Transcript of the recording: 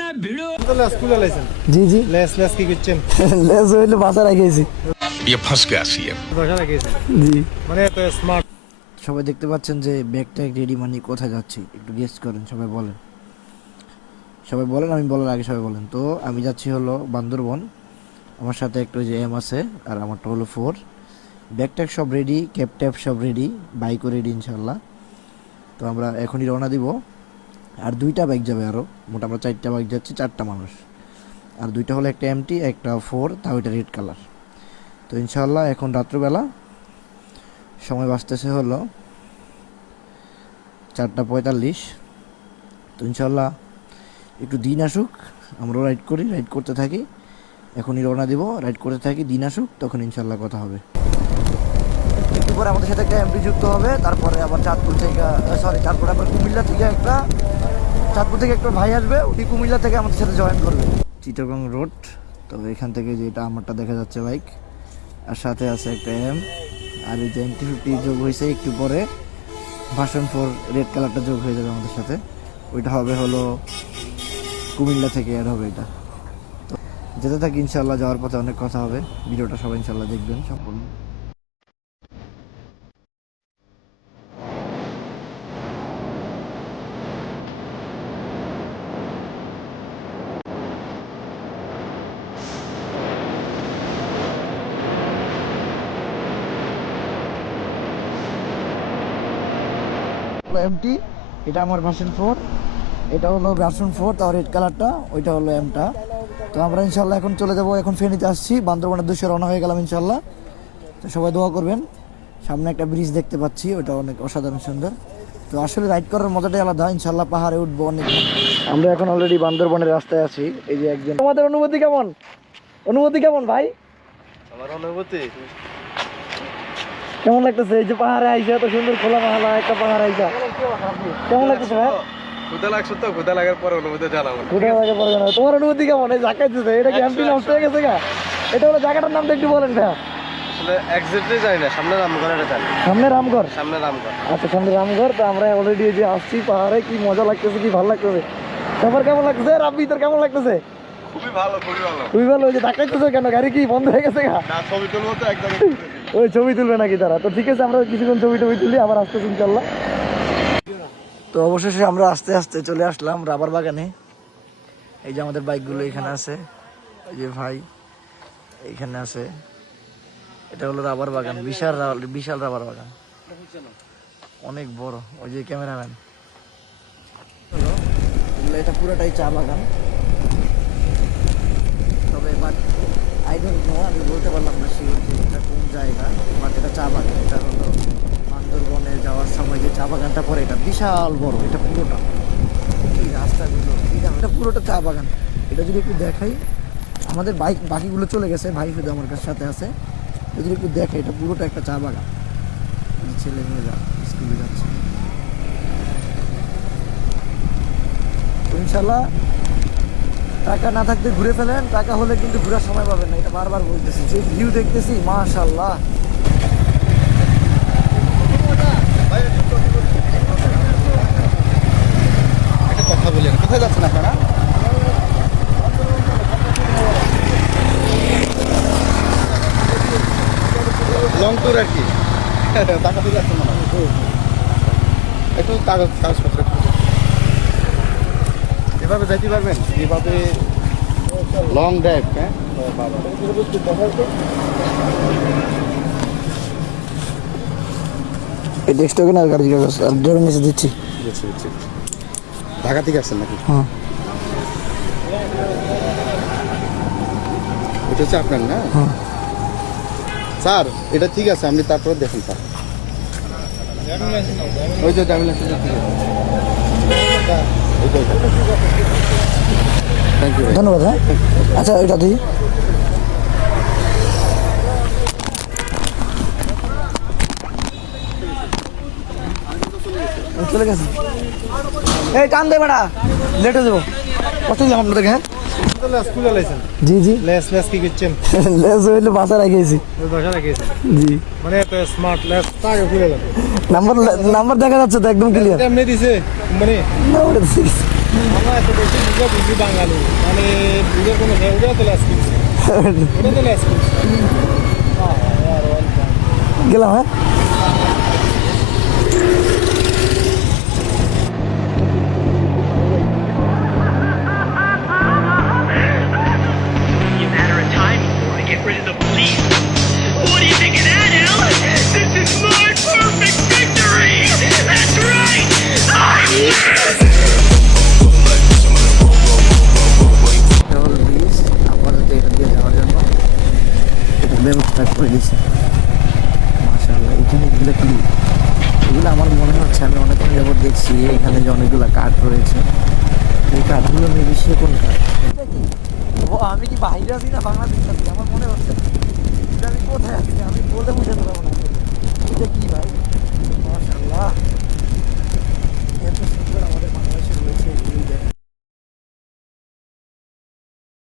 না ভিড়ো স্কুলে লাইছেন জি জি less less কি করছেন লেজ হইলে বাসা রাখিয়েছি ये फंस गया सीएम বাসা রাখিয়েছেন জি মানে এত স্মার্ট। সবাই দেখতে পাচ্ছেন যে ব্যাগটা রেডি মানে কোথায় যাচ্ছি একটু গেস করেন, সবাই বলেন আমি বলার আগে সবাই বলেন। তো আমি যাচ্ছি হলো বান্দরবন, আমার সাথে একটা ওই যে এম আছে আর আমারটা হলো 4। ব্যাগ ট্যাগ সব রেডি, ক্যাব ট্যাব সব রেডি, বাইকও রেডি ইনশাল্লাহ। তো আমরা এখনই রওনা দিব। আর 2টা বাইক যাবে, আরও মোট আমরা 4টা বাইক যাচ্ছি, 4টা মানুষ। আর 2টা হলো একটা এমটি, একটা 4, তাও এটা রেড কালার। তো ইনশাল্লাহ এখন রাত্রবেলা, সময় বাঁচতেছে হলো 4:45। তো ইনশাল্লাহ একটু দিন আসুক, আমরাও রাইড করতে থাকি। এখনই রওনা দিব, রাইড করতে থাকি, দিন আসুক, তখন ইনশাল্লাহ কথা হবে। একটু পরে আমাদের সাথে একটা এমপি যুক্ত হবে, তারপরে আবার চাঁদপুর থেকে একটা ভাই আসবে, উনি কুমিল্লা থেকে আমাদের সাথে জয়েন করবে। চিটাগং রোড, তবে এখান থেকে যেটা আমারটা দেখা যাচ্ছে বাইক, আর সাথে আছে একটা এম, আর এই যে MT-50 যোগ হয়েছে একটু পরে, ভার্সন 4 রেড কালারটা যোগ হয়ে যাবে আমাদের সাথে। ওইটা হবে হলো কুমিল্লা থেকে অ্যাড হবে এটা। তো যেতে থাকি ইনশাল্লাহ, যাওয়ার পথে অনেক কথা হবে। ভিডিওটা সবাই ইনশাল্লাহ দেখবেন সম্পূর্ণ। এমটি, এটা আমার ভার্সন 4, এটা হলো ভার্সন 4, তাও রেড কালারটা, ওইটা হলো এমটা। তো আমরা ইনশাল্লাহ এখন চলে যাব, এখন ফেনীতে আসছি, বান্দরবানের উদ্দেশ্যে রওনা হয়ে গেলাম ইনশাল্লাহ। তো সবাই দোয়া করবেন। সামনে একটা ব্রিজ দেখতে পাচ্ছি, ওটা অনেক অসাধারণ সুন্দর। তো আসলে রাইড করার মজাটাই আলাদা, ইনশাল্লাহ পাহাড়ে উঠবো অনেক। আমরা এখন অলরেডি বান্দরবানের রাস্তায় আছি। এই যে একজন, তোমাদের অনুভূতি কেমন ভাই? আমার অনুভূতি কেমন লাগতেছে এই যে পাহাড়ে আইসা, এত সুন্দর খোলা মহলা একটা পাহাড় আইসা, কেমন লাগতেছে ভাই? ক্ষুদা লাগছে তো, ক্ষুদা লাগার পরে অনুভূতি জানাবো। তোমার অনুভূতি কেমন? এই জায়গায় এটা কি এমপি নষ্ট হয়ে গেছে গা? এটা হলো জায়গাটার নামটা একটু বলেন ভাইয়া। আসলে এক্সাক্টলি জানি না, সামনে রামগড় এটা জানি। সামনে রামগড়? সামনে রামগড়। আচ্ছা, সামনে রামগড়। তো আমরা অলরেডি এই যে আসছি পাহাড়ে, কি মজা লাগতেছে, কি ভালো লাগতেছে। সবার কেমন লাগতেছে? রাব্বি তোর কেমন লাগতেছে? খুবই ভালো। খুবই ভালো। ওই যে ধাক্কাইতেছো কেন? গাড়ি কি বন্ধ হয়ে গেছে গা? না, ছবি তুলবো তো একদম। ওই ছবি তুলবে নাকি তারা? তো ঠিক আছে, আমরা কিছুক্ষণ ছবি তুলি, আবার আসতেছি ইনশাল্লাহ। তো অবশেষে আমরা আস্তে আস্তে চলে আসলাম রাবার বাগানে। এই যে আমাদের বাইকগুলো এখানে আছে, এই যে ভাই এখানে আছে। এটা হলো রাবার বাগান, বিশাল রাবার বাগান, অনেক বড়। ওই যে ক্যামেরাম্যান, এটা পুরোটাই চা বাগান। তবে আমি বলতে পারলাম না শিওর যে এটা কোন জায়গা, বাট এটা চা বাগান। এটা হলো বান্দরবনে যাওয়ার সময় যে চা বাগানটা পরে, এটা বিশাল বড়। এটা পুরোটা কি রাস্তাগুলো, এটা পুরোটা চা বাগান। এটা যদি একটু দেখাই, আমাদের বাইক বাকিগুলো চলে গেছে, ভাই শুধু আমার কাছে সাথে আছে। যদি একটু দেখাই, এটা পুরোটা একটা চা বাগান। ছেলে মেয়েরা স্কুলে যাচ্ছে। ইনশাল্লাহ টাকা না থাকতে ঘুরে ফেলেন, টাকা হলে কিন্তু ঘুরার সময় পাবেন না। এটা বারবার বলতেছি, যে ভিউ দেখতেছি মাশাআল্লাহ। একটা কথা বলি, কোথায় যাচ্ছেন আপনারা? লং ট্যুর আর কি, টাকা দিয়ে যাচ্ছেন না? একটু কাগজপত্র এভাবে যাইতে পারবেন? এভাবে লং ড্রাইভ? হ্যাঁ, এই ডেস্কটা কেন আর গাড়ি কাগজ আর ড্রাইভিং লাইসেন্স দিচ্ছি। ঢাকা থেকে আসছেন নাকি? হ্যাঁ, এটা হচ্ছে আপনার না? হ্যাঁ স্যার, এটা ঠিক আছে, আপনি তারপরে দেখুন স্যার। ওই যে ড্রাইভিং লাইসেন্স। থ্যাংক ইউ, ধন্যবাদ। হ্যাঁ, আচ্ছা এটা দিই। চলে গেছে। এই টান দে বেড়া, লেট হয়ে যাবো। কত দিলাম আপনাদেরকে? হ্যাঁ স্কুলে লাইছেন? জি জি। লেস লেস কি করছেন? লেস হইলে বাসা রাখিয়েছি। বাসা রাখিয়েছেন? জি। মানে এত স্মার্ট লেস টাকা খুলে গেল। নাম্বার দেখা যাচ্ছে তো একদম ক্লিয়ার। এমনি দিছে মানে? না, ওটা আমরা এত বেশি বুঝি বাঙালি মানে বুঝে কোনো ওটা তো ল্যাস কিনছে ওটা তো ল্যাস কিনছে গেলাম হ্যাঁ A matter of time before I get rid of the police. What do you think of that, Alan? This is my perfect victory! That's right! I win! Cable bridge আপাতত এটা দিয়ে যাওয়ার জন্য এটা ব্যবস্থা করে দিয়েছে মাশাআল্লাহ। এখানে এগুলো কি এগুলো আমার মনে হচ্ছে আমি অনেকক্ষণ যাবত দেখছি এখানে যে অনেকগুলো কাঠ রয়েছে এই কাঠগুলো মেবি সে কোন কাঠ এটা কি ও আমি কি বাইরে আছি না বাংলাদেশে আছি আমার মনে হচ্ছে এটা আমি কোথায় আছি আমি বলে বুঝাতে পারবো না